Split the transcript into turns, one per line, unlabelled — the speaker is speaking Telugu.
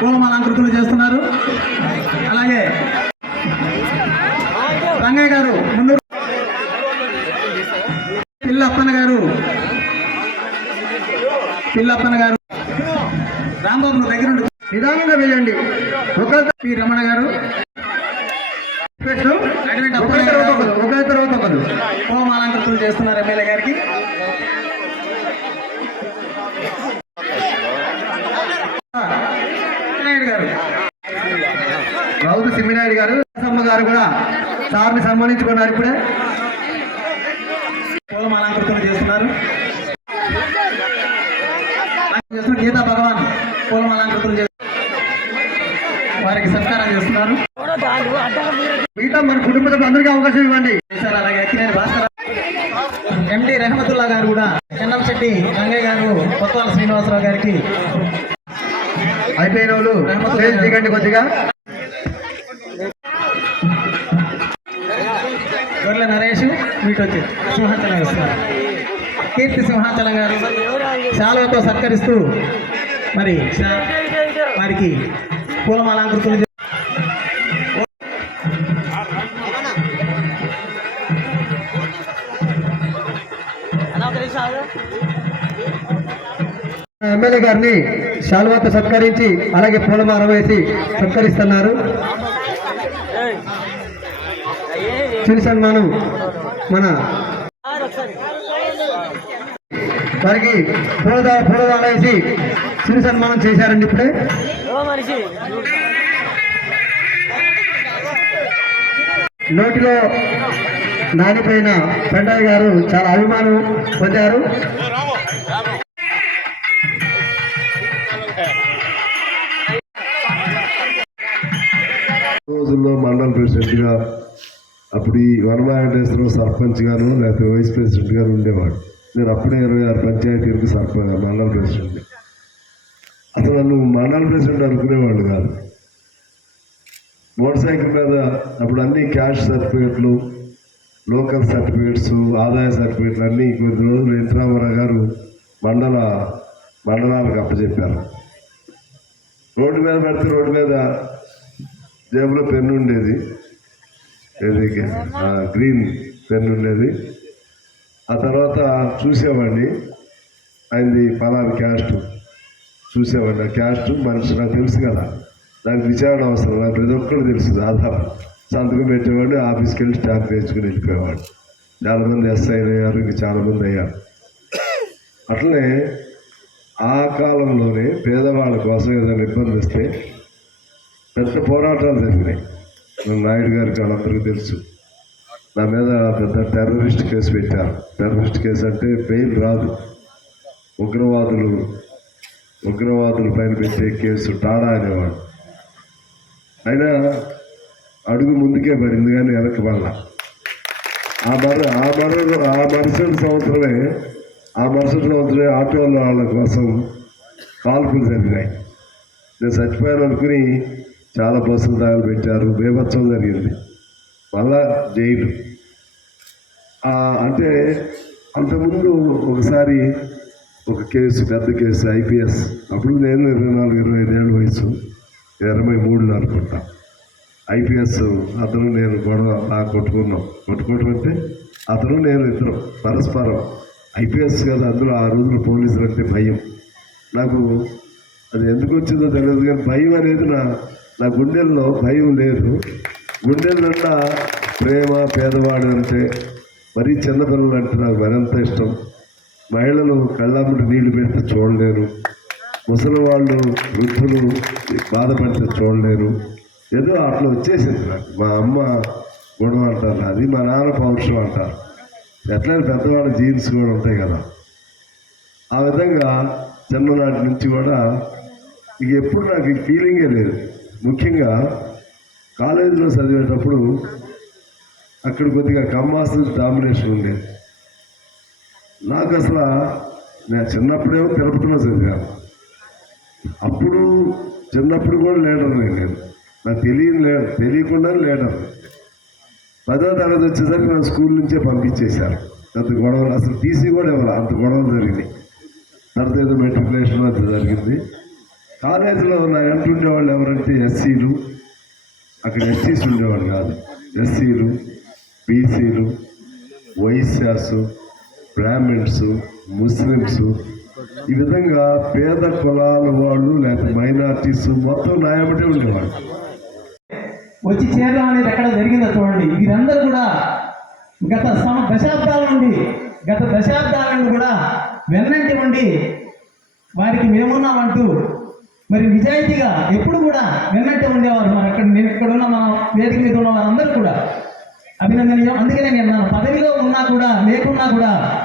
పూలమాలంకృతులు చేస్తున్నారు. అలాగే రంగయ్య గారు మున్నూరు పిల్లప్పన్న గారు పిల్లప్పన్న గారు రాంబాబు నువ్వు దగ్గర ఉండు. నిదానంగా వెళ్ళండి ఒక పి రమణ గారు ఒకరి తర్వాత ఒకరు ఒకరి. ఒకరు హోమాలంకృతులు చేస్తున్నారు ఎమ్మెల్యే గారికి నాయుడు గారు రౌతు సింగినాయుడు గారు సమ్మ గారు కూడా సార్ని సన్మానించుకున్నారు ఇప్పుడే. పూలమాలంకృతులు చేస్తున్నారు. చేస్తున్న గీతా భగవాన్ పూలమాలంకృతులు చేస్తున్నారు. వారికి సత్కారం చేస్తున్నారు. మిగతా మన కుటుంబ అందరికీ అవకాశం ఇవ్వండి. అలాగే అక్కినేని భాస్కర్ ఎండి రెహమతుల్లా గారు కూడా చెన్నం శెట్టి గంగయ్య గారు కొత్తవాళ్ళ శ్రీనివాసరావు గారికి. అయిపోయిన వాళ్ళు దిగండి కొద్దిగా. గొర్రెల నరేష్ వీటి వచ్చి సింహాచలం ఇస్తారు కీర్తి సింహాచలం గారు శాలువతో సత్కరిస్తూ మరి వారికి పూలమాలాంకృతులు ఎమ్మెల్యే గారిని శాలువాతో సత్కరించి అలాగే పూలమాల వేసి సత్కరిస్తున్నారు. చిరు సన్మానం మన వారికి పూలదా పూలదాల వేసి చిరు సన్మానం చేశారండి ఇప్పుడే. నోటిలో నానిపోయిన పెండయ్య గారు చాలా అభిమానం పొందారు.
రోజుల్లో మండల ప్రెసిడెంట్గా అప్పుడు ఈ వనమా వెంకటేశ్వరరావు సర్పంచ్ గాను లేకపోతే వైస్ ప్రెసిడెంట్ గారు ఉండేవాడు. నేను అప్పుడే ఇరవై ఆరు పంచాయతీలకు సర్పంచ్ మండల ప్రెసిడెంట్. అసలు నన్ను మండల ప్రెసిడెంట్ అనుకునేవాడు కాదు. మోటార్ సైకిల్ మీద అప్పుడు అన్ని క్యాష్ సర్టిఫికెట్లు లోకల్ సర్టిఫికేట్స్ ఆదాయ సర్టిఫికెట్లు అన్నీ కొద్ది రోజులు ఇంద్రామరావు గారు మండల మండలాలకు అప్పచెప్పారు. రోడ్డు మీద పెడితే రోడ్డు మీద జేబులో పెన్ను ఉండేది. ఏది గ్రీన్ పెన్ ఉండేది ఆ తర్వాత చూసేవాడిని. ఆయనది పలానా క్యాస్ట్. చూసేవాడిని. ఆ క్యాస్ట్ మనిషి నాకు తెలుసు కదా. దానికి విచారణ అవసరం నాకు ప్రతి ఒక్కరు తెలుసు దాదాపు. సంతకం పెట్టేవాడు ఆఫీస్కి వెళ్ళి స్టాంప్ వేసుకుని వెళ్ళిపోయేవాడు చాలామంది ఎస్ఐ అయ్యారు ఇంక చాలామంది అయ్యారు. అట్లనే ఆ కాలంలోనే పేదవాళ్ళ కోసం ఏదైనా ఇబ్బంది వస్తే పెద్ద పోరాటాలు జరిగినాయి. నాయుడు గారికి వాళ్ళందరికీ తెలుసు. నా మీద పెద్ద టెర్రరిస్ట్ కేసు పెట్టారు టెర్రరిస్ట్ కేసు అంటే బెయిల్ రాదు. ఉగ్రవాదులు ఉగ్రవాదుల పైన పెట్టే కేసు టాడా అనేవాడు. అయినా అడుగు ముందుకే పడింది కానీ వెనక్కి పడలా. ఆ మర ఆ మర ఆ మరుసటి సంవత్సరమే ఆ మరుసటి సంవత్సరమే ఆటోల వాళ్ళ కోసం కాల్పులు జరిగినాయి. నేను చచ్చిపోయాను అనుకుని చాలా బస్సులు దాగులు పెట్టారు. బేభత్సం జరిగింది. మళ్ళా జైలు. అంటే అంతకుముందు ఒకసారి ఒక కేసు పెద్ద కేసు ఐపీఎస్. అప్పుడు నేను ఇరవై నాలుగు ఇరవై ఐదేళ్ళ వయసు ఇరవై మూడులో అనుకుంటా. ఐపీఎస్ అతను నేను గొడవ నా కొట్టుకున్నాం. కొట్టుకోవటం అంటే అతను నేను ఇద్దరం పరస్పరం. ఐపీఎస్ కదా అందులో ఆ రోజులు పోలీసులు అంటే భయం. నాకు అది ఎందుకు వచ్చిందో తెలియదు కానీ భయం అనేది నా నా గుండెల్లో భయం లేదు. గుండెల్లో ప్రేమ పేదవాడు అంటే మరీ చిన్నపిల్లలు అంటే నాకు మరింత ఇష్టం. మహిళలు కళ్ళమ్మటి నీళ్ళు పెడితే చూడలేరు. ముసలి వాళ్ళు వృద్ధులు బాధపడితే చూడలేరు. ఏదో అట్లా వచ్చేసింది నాకు. మా అమ్మ గొడవ అంటారు అది మా నాన్న పౌరుషం అంటారు. ఎట్లయినా పెద్దవాళ్ళ జీన్స్ కూడా ఉంటాయి కదా. ఆ విధంగా చిన్ననాటి నుంచి కూడా ఇక ఎప్పుడు నాకు ఫీలింగే లేదు. ముఖ్యంగా కాలేజీలో చదివేటప్పుడు అక్కడ కొద్దిగా కమ్మాసు డామినేషన్ ఉండేది నాకు అసలు నేను చిన్నప్పుడేమో తిరుపతిలో చదివాను. అప్పుడు చిన్నప్పుడు కూడా లీడర్ నేను. నాకు తెలియని లీడర్ తెలియకుండా లీడర్ పదో తరగతి వచ్చేసరికి నా స్కూల్ నుంచే పంపించేశారు. అంత గొడవలు అసలు టీసీ కూడా ఇవ్వాలి అంత గొడవలు జరిగినాయి. తర్వాత ఏదో మెట్రికులేషన్ అంత జరిగింది. కాలేజీలో నా వెంట ఉండేవాళ్ళు ఎవరంటే ఎస్సీలు. అక్కడ ఎస్సీస్ ఉండేవాళ్ళు కాదు. ఎస్సీలు బీసీలు వైశ్యాస్ బ్రాహ్మిన్స్ ముస్లిమ్స్. ఈ విధంగా పేద కులాల వాళ్ళు లేకపోతే మైనార్టీస్ మొత్తం నాయబడి ఉండేవాళ్ళు.
వచ్చి చేరడం అనేది ఎక్కడ జరిగిందో చూడండి. వీరందరూ కూడా గత సమ దశాబ్దాల నుండి గత దశాబ్దాల నుండి కూడా వెన్నంటి ఉండి వారికి మేమున్నామంటూ మరి నిజాయితీగా ఎప్పుడు కూడా వెన్నంటి ఉండేవారు మరి అక్కడ నేను ఇక్కడ ఉన్న మన వేదిక మీద ఉన్న వారందరూ కూడా. అభినందనీయం. అందుకనే నేను నా పదవిలో ఉన్నా కూడా లేకున్నా కూడా